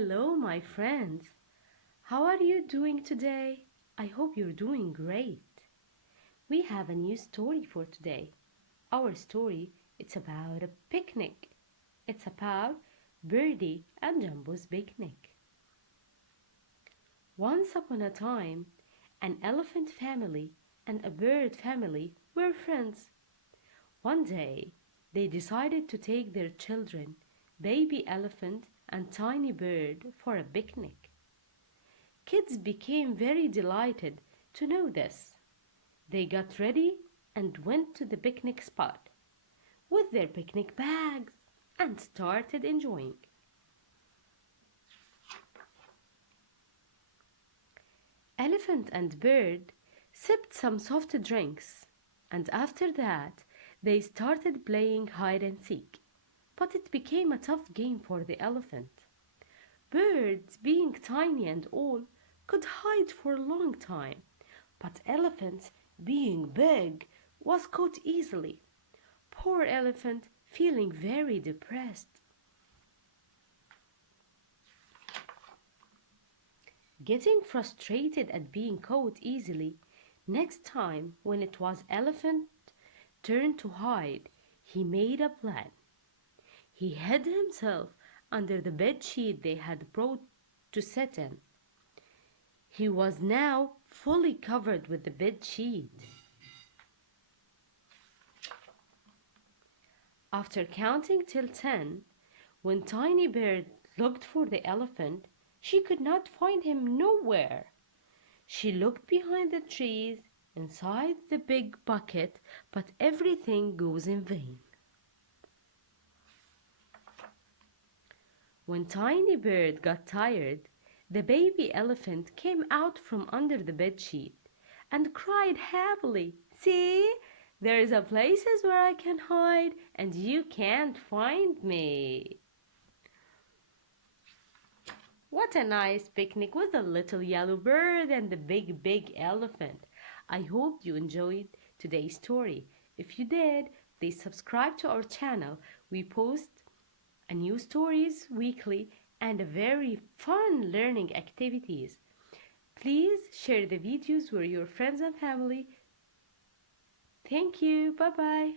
Hello, my friends. How are you doing today? I hope you're doing great. We have a new story for today. Our story it's about a picnic. It's about Birdie and Jumbo's picnic. Once upon a time, an elephant family and a bird family were friends. One day, they decided to take their children, baby elephant and tiny bird, for a picnic. Kids became very delighted to know this. They got ready and went to the picnic spot with their picnic bags and started enjoying. Elephant and bird sipped some soft drinks, and after that they started playing hide and seek. But it became a tough game for the elephant. Birds, being tiny and all, could hide for a long time, but elephant, being big, was caught easily. Poor elephant, feeling very depressed. Getting frustrated at being caught easily, next time when it was elephant's turn to hide, he made a plan. He hid himself under the bed sheet they had brought to sit in. He was now fully covered with the bed sheet. After counting till 10, when Tiny Bird looked for the elephant, she could not find him nowhere. She looked behind the trees, inside the big bucket, but everything goes in vain. When Tiny Bird got tired, the baby elephant came out from under the bedsheet and cried happily, "See, there's a places where I can hide and you can't find me." What a nice picnic with a little yellow bird and the big elephant. I hope you enjoyed today's story. If you did, please subscribe to our channel. We post new stories weekly and very fun learning activities. Please share the videos with your friends and family. Thank you. Bye-bye.